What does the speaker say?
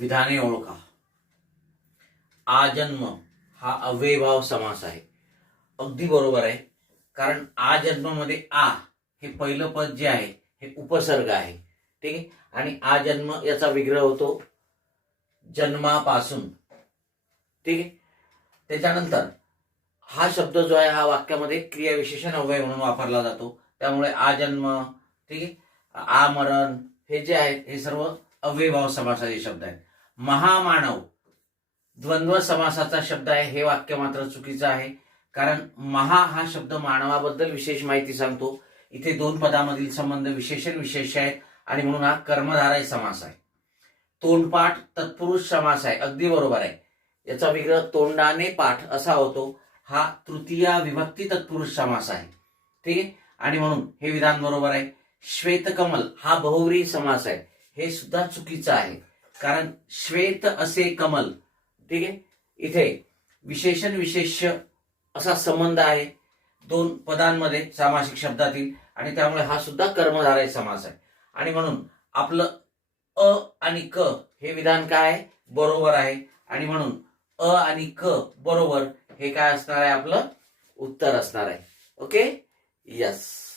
विधाने ओळखा. आजन्म हा अव्ययभाव समास आहे. अगदी बरोबर आहे. कारण आजन्म मध्ये आ हे पहिलं पद जे आहे हे उपसर्ग आहे. ठीक आहे. आणि आजन्म याचा विग्रह होतो जन्मापासून. ठीक आहे. त्याच्यानंतर हा शब्द जो आहे हा वाक्यामध्ये क्रियाविशेषण अव्यय म्हणून वापरला जातो. त्यामुळे आजन्म, ठीक आहे, आमरण हे जे आहेत हे सर्व अव्ययभाव समासाचे शब्द आहेत. महामानव द्वंद्व समासाचा शब्द आहे. हे वाक्य मात्र चुकीचं आहे. कारण महा हा शब्द मानवाबद्दल विशेष माहिती सांगतो. इथे दोन पदामधील संबंध विशेषण विशेष आहेत आणि म्हणून हा कर्मधारय समास आहे. तोंडपाठ तत्पुरुष समास आहे. अगदी बरोबर आहे. याचा विग्रह तोंडाने पाठ असा होतो. हा तृतीया विभक्ती तत्पुरुष समास आहे. ठीक आहे. आणि म्हणून हे विधान बरोबर आहे. श्वेतकमल हा बहुव्रीही समास आहे. हे सुद्धा चुकीचं आहे. कारण श्वेत असे कमल, ठीक आहे, इथे विशेषण विशेष्य असा संबंध आहे दोन पदांमध्ये सामासिक शब्दातील आणि त्यामुळे हा सुद्धा कर्मधारय समास आहे. आणि म्हणून आपलं अ आणि क हे विधान काय आहे? बरोबर आहे. आणि म्हणून अ आणि क बरोबर हे काय असणार आहे? आपलं उत्तर असणार आहे. Okay, yes.